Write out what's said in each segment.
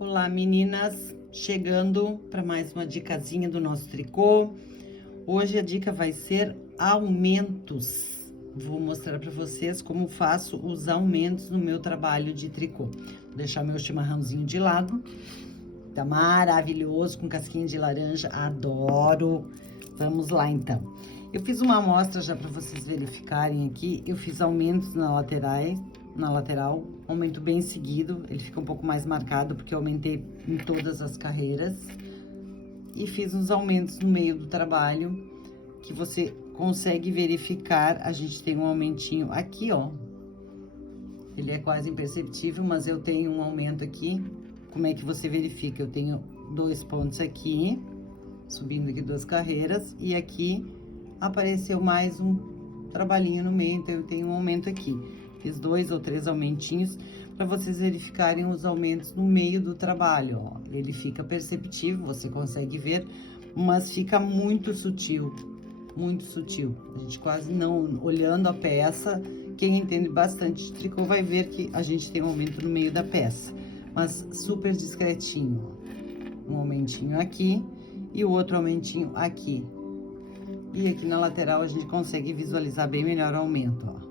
Olá, meninas! Chegando para mais uma dicasinha do nosso tricô. Hoje a dica vai ser aumentos. Vou mostrar para vocês como faço os aumentos no meu trabalho de tricô. Vou deixar meu chimarrãozinho de lado. Tá maravilhoso, com casquinha de laranja, adoro! Vamos lá, então. Eu fiz uma amostra já para vocês verificarem aqui. Eu fiz aumentos na lateral, aumento bem seguido. Ele fica um pouco mais marcado porque eu aumentei em todas as carreiras. E fiz uns aumentos no meio do trabalho, que você consegue verificar. A gente tem um aumentinho aqui, ó. Ele é quase imperceptível, mas eu tenho um aumento aqui. Como é que você verifica? Eu tenho 2 pontos aqui, subindo aqui 2 carreiras, e aqui apareceu mais um trabalhinho no meio, então eu tenho um aumento aqui. Fiz 2 ou 3 aumentinhos para vocês verificarem os aumentos no meio do trabalho, ó. Ele fica perceptível, você consegue ver, mas fica muito sutil, muito sutil. A gente quase não, olhando a peça, quem entende bastante de tricô vai ver que a gente tem um aumento no meio da peça, mas super discretinho, ó. Um aumentinho aqui e o outro aumentinho aqui. E aqui na lateral a gente consegue visualizar bem melhor o aumento, ó.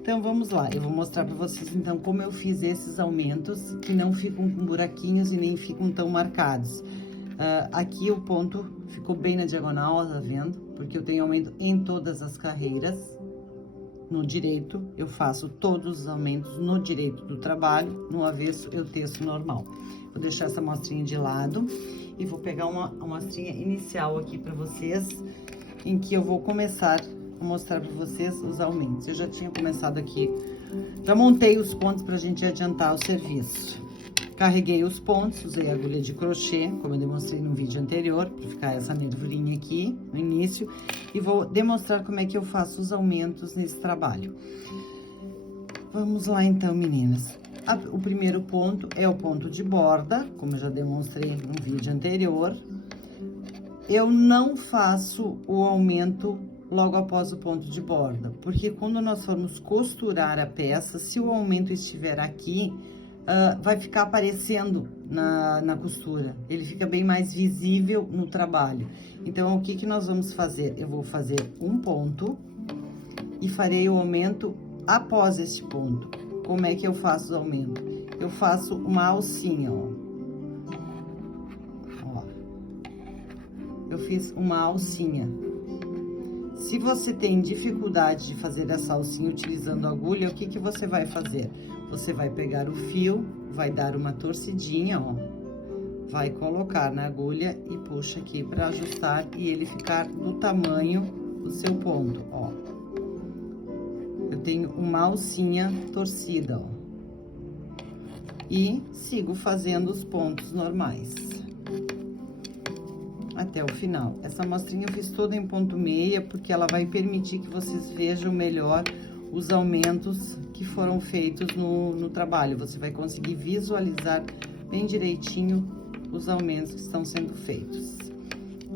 Então, vamos lá. Eu vou mostrar pra vocês, então, como eu fiz esses aumentos, que não ficam com buraquinhos e nem ficam tão marcados. Aqui o ponto ficou bem na diagonal, ó, tá vendo? Porque eu tenho aumento em todas as carreiras. No direito, eu faço todos os aumentos no direito do trabalho. No avesso, eu teço normal. Vou deixar essa amostrinha de lado e vou pegar uma amostrinha inicial aqui pra vocês, em que eu vou começar a mostrar pra vocês os aumentos. Eu já tinha começado aqui, já montei os pontos pra gente adiantar o serviço. Carreguei os pontos, usei agulha de crochê, como eu demonstrei no vídeo anterior, pra ficar essa nervurinha aqui no início, e vou demonstrar como é que eu faço os aumentos nesse trabalho. Vamos lá então, meninas. O primeiro ponto é o ponto de borda, como eu já demonstrei no vídeo anterior. Eu não faço o aumento logo após o ponto de borda, porque quando nós formos costurar a peça, se o aumento estiver aqui, vai ficar aparecendo na costura. Ele fica bem mais visível no trabalho. Então, o que que nós vamos fazer? Eu vou fazer um ponto e farei o aumento após este ponto. Como é que eu faço o aumento? Eu faço uma alcinha, ó. Ó. Eu fiz uma alcinha. Se você tem dificuldade de fazer essa alcinha utilizando agulha, o que que você vai fazer? Você vai pegar o fio, vai dar uma torcidinha, ó. Vai colocar na agulha e puxa aqui para ajustar e ele ficar do tamanho do seu ponto, ó. Eu tenho uma alcinha torcida, ó. E sigo fazendo os pontos normais até o final. Essa amostrinha eu fiz toda em ponto meia, porque ela vai permitir que vocês vejam melhor os aumentos que foram feitos no trabalho. Você vai conseguir visualizar bem direitinho os aumentos que estão sendo feitos.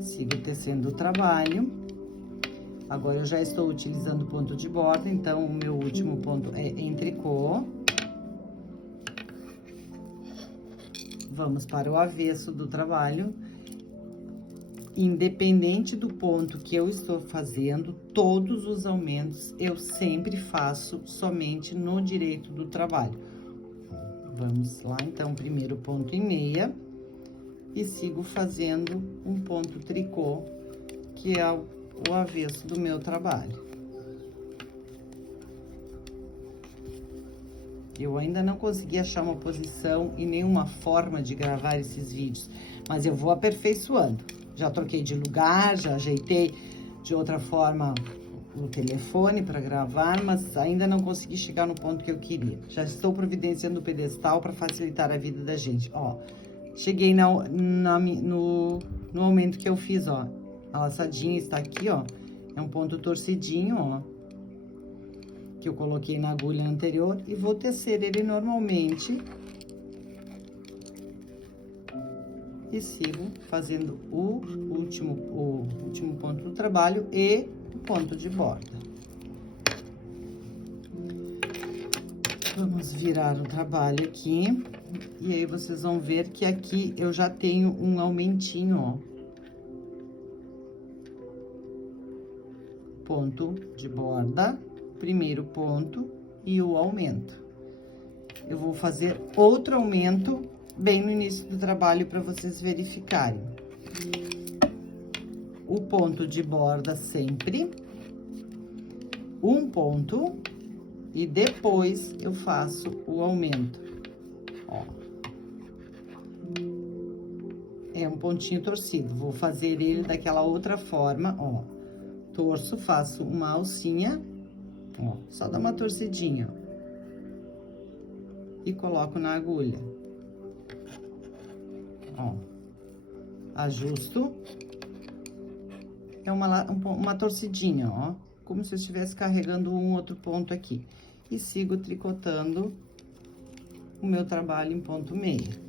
Sigo tecendo o trabalho. Agora, eu já estou utilizando o ponto de borda, então, o meu último ponto é em tricô. Vamos para o avesso do trabalho. Independente do ponto que eu estou fazendo, todos os aumentos eu sempre faço somente no direito do trabalho. Vamos lá, então, primeiro ponto em meia e sigo fazendo um ponto tricô, que é o avesso do meu trabalho. Eu ainda não consegui achar uma posição e nenhuma forma de gravar esses vídeos, mas eu vou aperfeiçoando. Já troquei de lugar, já ajeitei de outra forma o telefone para gravar, mas ainda não consegui chegar no ponto que eu queria. Já estou providenciando o pedestal para facilitar a vida da gente. Ó, cheguei no aumento que eu fiz, ó. A laçadinha está aqui, ó. É um ponto torcidinho, ó, que eu coloquei na agulha anterior e vou tecer ele normalmente. E sigo fazendo o último ponto do trabalho e o ponto de borda. Vamos virar o trabalho aqui. E aí, vocês vão ver que aqui eu já tenho um aumentinho, ó. Ponto de borda, primeiro ponto e o aumento. Eu vou fazer outro aumento bem no início do trabalho para vocês verificarem. O ponto de borda sempre, um ponto, e depois eu faço o aumento, ó. É um pontinho torcido, vou fazer ele daquela outra forma, ó. Torço, faço uma alcinha, ó, só dá uma torcidinha, ó. E coloco na agulha. Ó. Ajusto. É uma torcidinha, ó. Como se eu estivesse carregando um outro ponto aqui. E sigo tricotando o meu trabalho em ponto meio.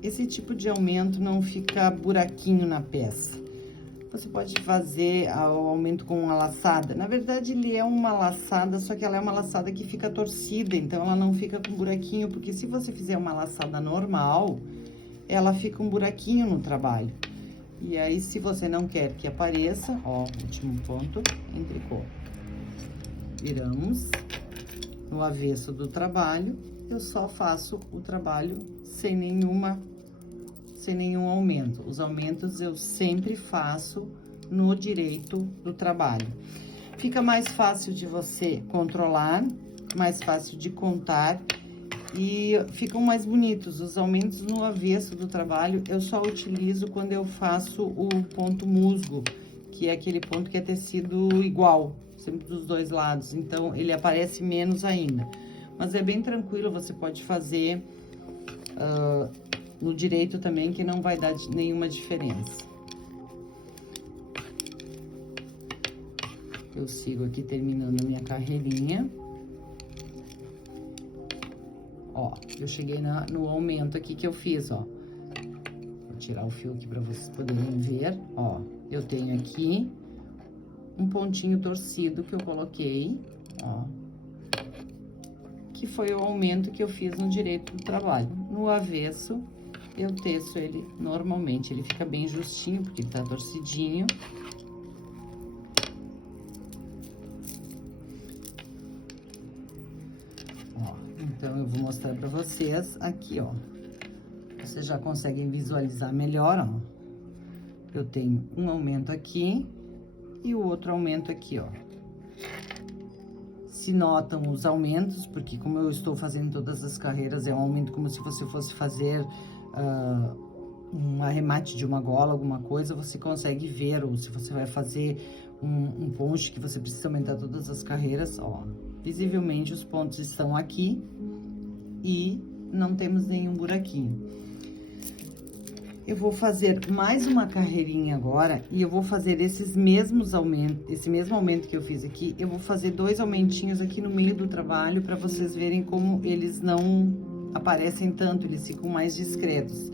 Esse tipo de aumento não fica buraquinho na peça. Você pode fazer o aumento com uma laçada. Na verdade, ele é uma laçada, só que ela é uma laçada que fica torcida, então ela não fica com buraquinho, porque se você fizer uma laçada normal, ela fica um buraquinho no trabalho. E aí, se você não quer que apareça, ó, último ponto, em tricô. Viramos no avesso do trabalho, eu só faço o trabalho sem nenhum aumento. Os aumentos eu sempre faço no direito do trabalho. Fica mais fácil de você controlar, mais fácil de contar e ficam mais bonitos. Os aumentos no avesso do trabalho eu só utilizo quando eu faço o ponto musgo, que é aquele ponto que é tecido igual, sempre dos dois lados. Então, ele aparece menos ainda. Mas é bem tranquilo, você pode fazer no direito também, que não vai dar nenhuma diferença. Eu sigo aqui terminando a minha carreirinha. Ó, eu cheguei no aumento aqui que eu fiz, ó. Vou tirar o fio aqui pra vocês poderem ver, ó. Eu tenho aqui um pontinho torcido que eu coloquei, ó. Que foi o aumento que eu fiz no direito do trabalho. No avesso, eu teço ele normalmente, ele fica bem justinho, porque ele tá torcidinho. Ó, então, eu vou mostrar pra vocês aqui, ó. Vocês já conseguem visualizar melhor, ó. Eu tenho um aumento aqui e o outro aumento aqui, ó. Se notam os aumentos, porque como eu estou fazendo todas as carreiras, é um aumento como se você fosse fazer um arremate de uma gola, alguma coisa, você consegue ver, ou se você vai fazer um ponche que você precisa aumentar todas as carreiras, ó, visivelmente os pontos estão aqui e não temos nenhum buraquinho. Eu vou fazer mais uma carreirinha agora e eu vou fazer esses mesmos aumentos, esse mesmo aumento que eu fiz aqui, eu vou fazer 2 aumentinhos aqui no meio do trabalho para vocês verem como eles não aparecem tanto, eles ficam mais discretos.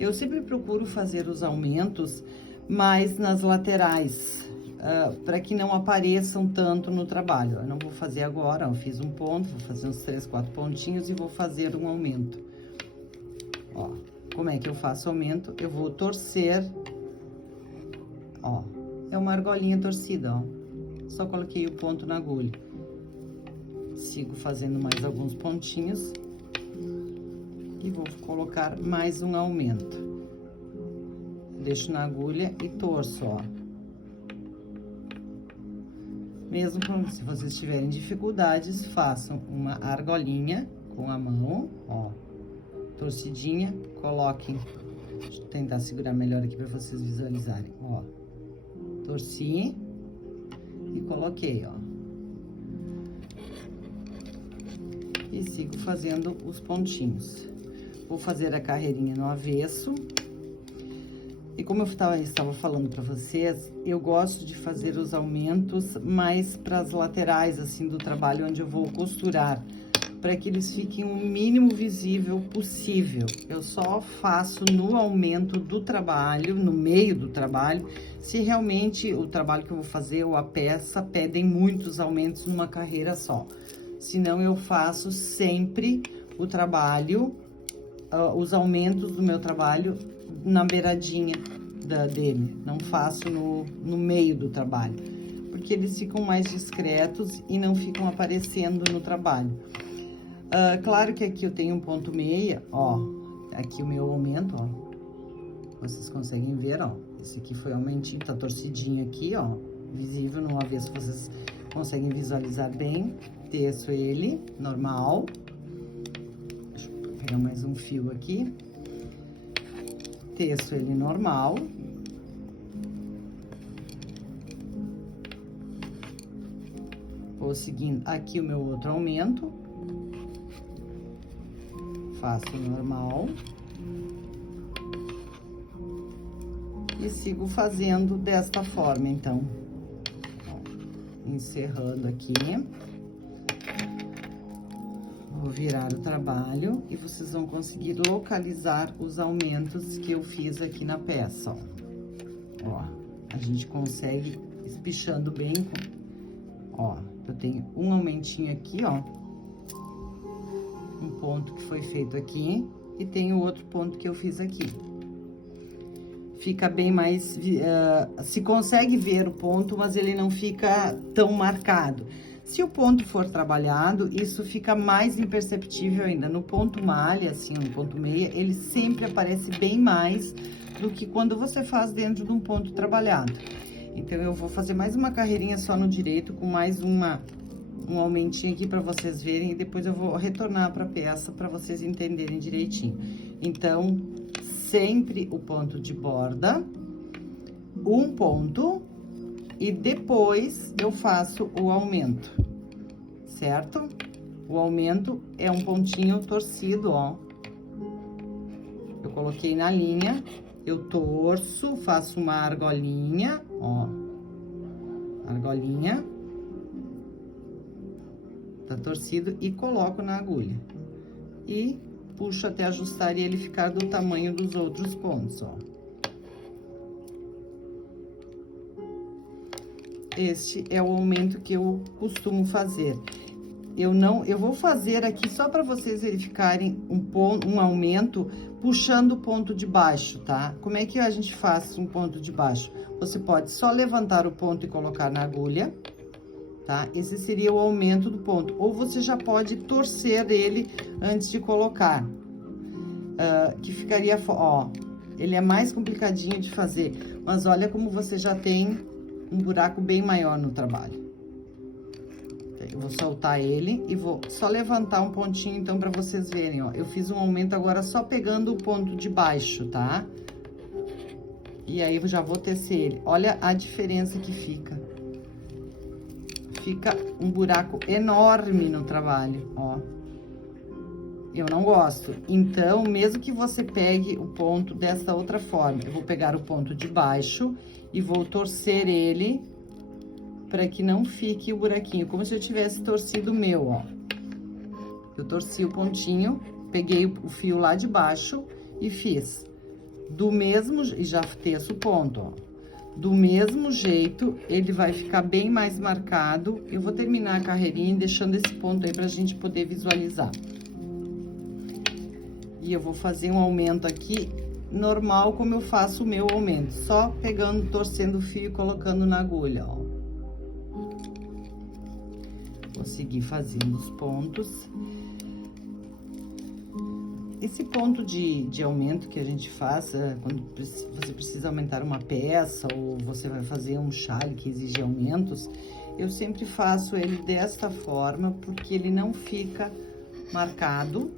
Eu sempre procuro fazer os aumentos mais nas laterais, para que não apareçam tanto no trabalho. Eu não vou fazer agora, eu fiz um ponto, vou fazer uns 3, 4 pontinhos e vou fazer um aumento. Ó, como é que eu faço aumento? Eu vou torcer, ó, é uma argolinha torcida, ó. Só coloquei o ponto na agulha. Sigo fazendo mais alguns pontinhos. E vou colocar mais um aumento. Deixo na agulha e torço, ó. Mesmo se vocês tiverem dificuldades, façam uma argolinha com a mão, ó. Torcidinha, coloquem. Deixa eu tentar segurar melhor aqui para vocês visualizarem, ó. Torci e coloquei, ó. E sigo fazendo os pontinhos. Vou fazer a carreirinha no avesso. E como eu estava falando para vocês, eu gosto de fazer os aumentos mais para as laterais, assim, do trabalho, onde eu vou costurar, para que eles fiquem o mínimo visível possível. Eu só faço no aumento do trabalho, no meio do trabalho, se realmente o trabalho que eu vou fazer ou a peça pedem muitos aumentos numa carreira só. senão eu faço sempre o trabalho, os aumentos do meu trabalho na beiradinha dele, não faço no meio do trabalho, porque eles ficam mais discretos e não ficam aparecendo no trabalho. Claro que aqui eu tenho um ponto meia, ó, aqui o meu aumento, ó, vocês conseguem ver, ó, esse aqui foi aumentinho, tá torcidinho aqui, ó, visível no avesso, vocês conseguem visualizar bem. Teço ele, normal. Deixa eu pegar mais um fio aqui. Teço ele normal. Vou seguindo aqui o meu outro aumento. Faço normal. E sigo fazendo desta forma, então. Ó, encerrando aqui. Vou virar o trabalho e vocês vão conseguir localizar os aumentos que eu fiz aqui na peça, ó. Ó, a gente consegue espichando bem, ó, eu tenho um aumentinho aqui, ó, um ponto que foi feito aqui e tenho outro ponto que eu fiz aqui. Fica bem mais, se consegue ver o ponto, mas ele não fica tão marcado. Se o ponto for trabalhado, isso fica mais imperceptível ainda. No ponto malha, assim, no ponto meia, ele sempre aparece bem mais do que quando você faz dentro de um ponto trabalhado. Então, eu vou fazer mais uma carreirinha só no direito, com mais um aumentinho aqui para vocês verem, e depois eu vou retornar para a peça para vocês entenderem direitinho. Então, sempre o ponto de borda, um ponto, e depois eu faço o aumento, certo? O aumento é um pontinho torcido, ó. Eu coloquei na linha, eu torço, faço uma argolinha, ó. Argolinha. Tá torcido e coloco na agulha. E puxo até ajustar e ele ficar do tamanho dos outros pontos, ó. Este é o aumento que eu costumo fazer. Eu vou fazer aqui só para vocês verificarem um aumento puxando o ponto de baixo, tá? Como é que a gente faz um ponto de baixo? Você pode só levantar o ponto e colocar na agulha, tá? Esse seria o aumento do ponto. Ou você já pode torcer ele antes de colocar, que ficaria, ó, ele é mais complicadinho de fazer, mas olha como você já tem um buraco bem maior no trabalho. Eu vou soltar ele e vou só levantar um pontinho, então, pra vocês verem, ó. Eu fiz um aumento agora só pegando o ponto de baixo, tá? E aí, eu já vou tecer ele. Olha a diferença que fica. Fica um buraco enorme no trabalho, ó. Eu não gosto. Então, mesmo que você pegue o ponto dessa outra forma, eu vou pegar o ponto de baixo e vou torcer ele para que não fique o buraquinho, como se eu tivesse torcido o meu, ó. Eu torci o pontinho, peguei o fio lá de baixo e fiz do mesmo, e já teço o ponto, ó. Do mesmo jeito, ele vai ficar bem mais marcado. Eu vou terminar a carreirinha deixando esse ponto aí pra gente poder visualizar. E eu vou fazer um aumento aqui, normal, como eu faço o meu aumento. Só pegando, torcendo o fio e colocando na agulha, ó. Vou seguir fazendo os pontos. Esse ponto de aumento que a gente faz, quando você precisa aumentar uma peça ou você vai fazer um chale que exige aumentos, eu sempre faço ele desta forma, porque ele não fica marcado,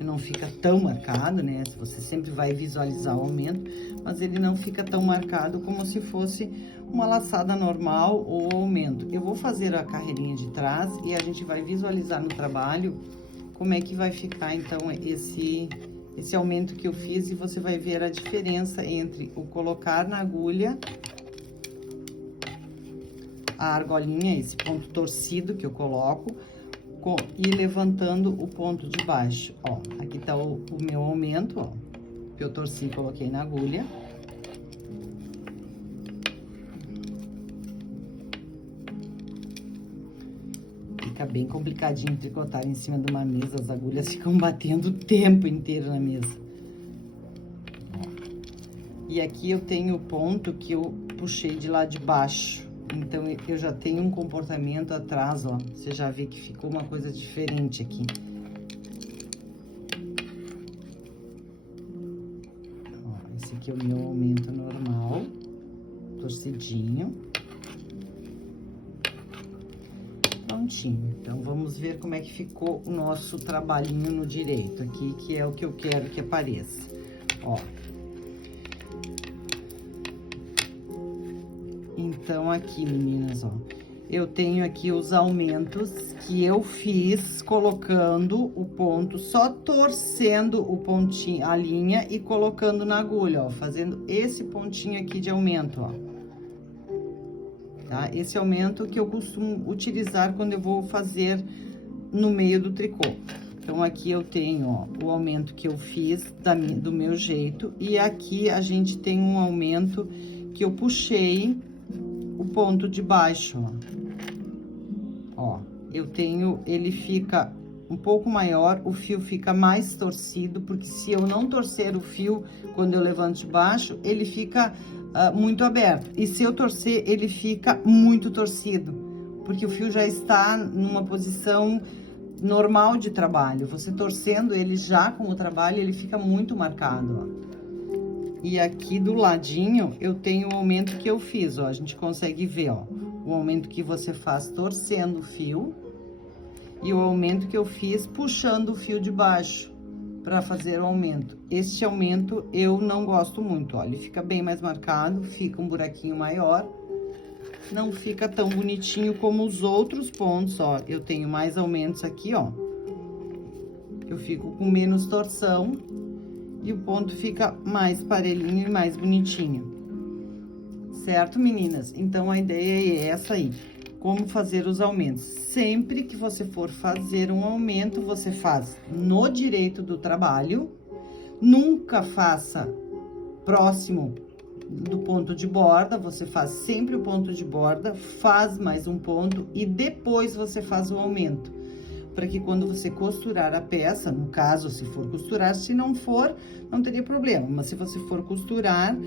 não fica tão marcado, né? Você sempre vai visualizar o aumento, mas ele não fica tão marcado como se fosse uma laçada normal ou aumento. Eu vou fazer a carreirinha de trás e a gente vai visualizar no trabalho como é que vai ficar, então, esse aumento que eu fiz, e você vai ver a diferença entre o colocar na agulha, a argolinha, esse ponto torcido que eu coloco, e levantando o ponto de baixo, ó. Aqui tá o meu aumento, ó, que eu torci e coloquei na agulha. Fica bem complicadinho tricotar em cima de uma mesa, as agulhas ficam batendo o tempo inteiro na mesa. E aqui eu tenho o ponto que eu puxei de lá de baixo. Então, eu já tenho um comportamento atrás, ó. Você já vê que ficou uma coisa diferente aqui. Ó, esse aqui é o meu aumento normal, torcidinho. Prontinho. Então, vamos ver como é que ficou o nosso trabalhinho no direito aqui, que é o que eu quero que apareça. Ó. Então, aqui, meninas, ó, eu tenho aqui os aumentos que eu fiz colocando o ponto, só torcendo o pontinho, a linha e colocando na agulha, ó, fazendo esse pontinho aqui de aumento, ó. Tá? Esse aumento que eu costumo utilizar quando eu vou fazer no meio do tricô. Então, aqui eu tenho, ó, o aumento que eu fiz do meu jeito, e aqui a gente tem um aumento que eu puxei o ponto de baixo, ó, eu tenho, ele fica um pouco maior, o fio fica mais torcido, porque se eu não torcer o fio, quando eu levanto de baixo, ele fica muito aberto, e se eu torcer, ele fica muito torcido, porque o fio já está numa posição normal de trabalho, você torcendo ele já com o trabalho, ele fica muito marcado, ó. E aqui do ladinho, eu tenho o aumento que eu fiz, ó. A gente consegue ver, ó. O aumento que você faz torcendo o fio. E o aumento que eu fiz puxando o fio de baixo para fazer o aumento. Este aumento eu não gosto muito, ó. Ele fica bem mais marcado, fica um buraquinho maior. Não fica tão bonitinho como os outros pontos, ó. Eu tenho mais aumentos aqui, ó. Eu fico com menos torção. E o ponto fica mais parelhinho e mais bonitinho. Certo, meninas? Então, a ideia é essa aí. Como fazer os aumentos. Sempre que você for fazer um aumento, você faz no direito do trabalho. Nunca faça próximo do ponto de borda. Você faz sempre o ponto de borda, faz mais um ponto e depois você faz o aumento. Para que quando você costurar a peça, no caso, se for costurar, se não for, não teria problema. Mas se você for costurar,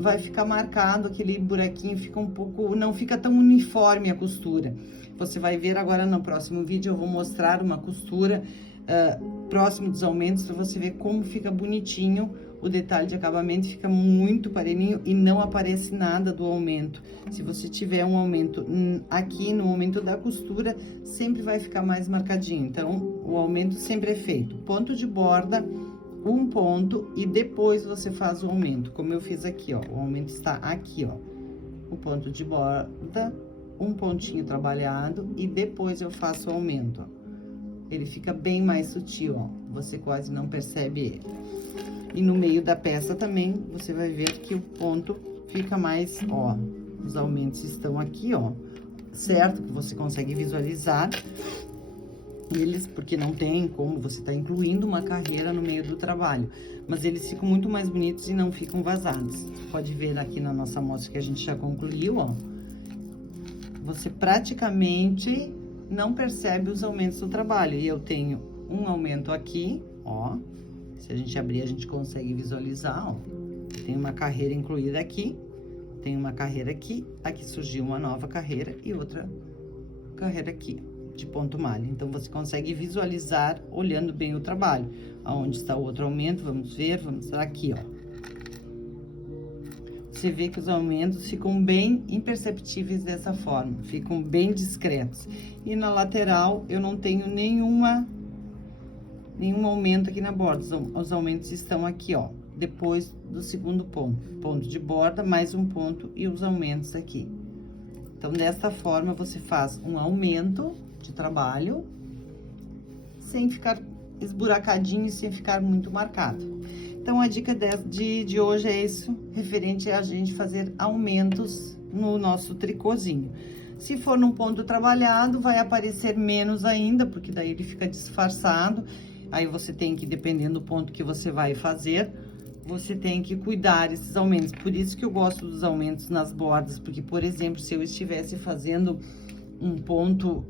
vai ficar marcado aquele buraquinho, fica um pouco, não fica tão uniforme a costura. Você vai ver agora no próximo vídeo, eu vou mostrar uma costura próximo dos aumentos, para você ver como fica bonitinho o detalhe de acabamento, fica muito parelhinho e não aparece nada do aumento. Se você tiver um aumento aqui no momento da costura, sempre vai ficar mais marcadinho. Então, o aumento sempre é feito ponto de borda, um ponto, e depois você faz o aumento, como eu fiz aqui, ó. O aumento está aqui, ó. O ponto de borda, um pontinho trabalhado, e depois eu faço o aumento, ó. Ele fica bem mais sutil, ó. Você quase não percebe ele. E no meio da peça também, você vai ver que o ponto fica mais, ó. Os aumentos estão aqui, ó. Certo? Que você consegue visualizar eles, porque não tem como você tá incluindo uma carreira no meio do trabalho. Mas eles ficam muito mais bonitos e não ficam vazados. Você pode ver aqui na nossa amostra que a gente já concluiu, ó. Você praticamente não percebe os aumentos do trabalho. E eu tenho um aumento aqui, ó. Se a gente abrir, a gente consegue visualizar, ó. Tem uma carreira incluída aqui, tem uma carreira aqui, aqui surgiu uma nova carreira e outra carreira aqui, de ponto malha. Então, você consegue visualizar olhando bem o trabalho. Aonde está o outro aumento, vamos ver, vamos estar aqui, ó. Você vê que os aumentos ficam bem imperceptíveis dessa forma, ficam bem discretos. E na lateral, eu não tenho nenhum aumento aqui na borda, os aumentos estão aqui, ó, depois do segundo ponto de borda, mais um ponto e os aumentos aqui. Então, dessa forma, você faz um aumento de trabalho, sem ficar esburacadinho e sem ficar muito marcado. Então, a dica de hoje é isso, referente a gente fazer aumentos no nosso tricôzinho. Se for num ponto trabalhado, vai aparecer menos ainda, porque daí ele fica disfarçado. Aí você tem que, dependendo do ponto que você vai fazer, você tem que cuidar desses aumentos. Por isso que eu gosto dos aumentos nas bordas, porque, por exemplo, se eu estivesse fazendo um ponto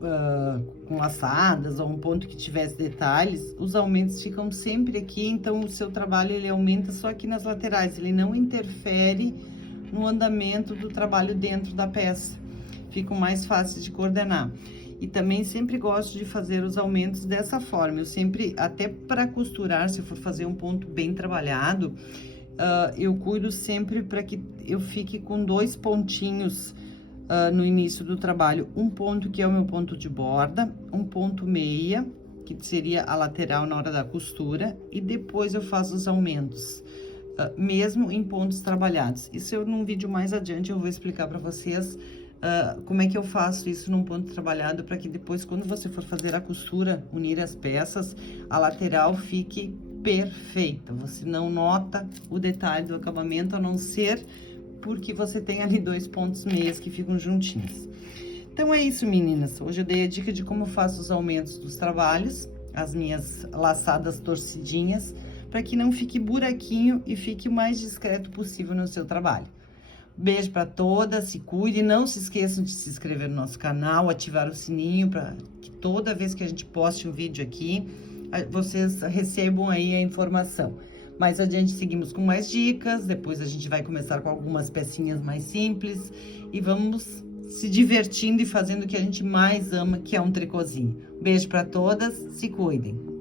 com laçadas ou um ponto que tivesse detalhes, os aumentos ficam sempre aqui, então o seu trabalho ele aumenta só aqui nas laterais, ele não interfere no andamento do trabalho dentro da peça, ficam mais fáceis de coordenar. E também sempre gosto de fazer os aumentos dessa forma, eu sempre, até para costurar, se eu for fazer um ponto bem trabalhado, eu cuido sempre para que eu fique com 2 pontinhos no início do trabalho, um ponto que é o meu ponto de borda, um ponto meia, que seria a lateral na hora da costura, e depois eu faço os aumentos, mesmo em pontos trabalhados. Isso eu, num vídeo mais adiante, eu vou explicar para vocês como é que eu faço isso num ponto trabalhado, para que depois, quando você for fazer a costura, unir as peças, a lateral fique perfeita. Você não nota o detalhe do acabamento, a não ser porque você tem ali 2 pontos meias que ficam juntinhos. Então é isso, meninas. Hoje eu dei a dica de como eu faço os aumentos dos trabalhos, as minhas laçadas torcidinhas, para que não fique buraquinho e fique o mais discreto possível no seu trabalho. Beijo para todas, se cuide, não se esqueçam de se inscrever no nosso canal, ativar o sininho para que toda vez que a gente poste um vídeo aqui, vocês recebam aí a informação. Mais adiante seguimos com mais dicas, depois a gente vai começar com algumas pecinhas mais simples e vamos se divertindo e fazendo o que a gente mais ama, que é um tricôzinho. Beijo para todas, se cuidem!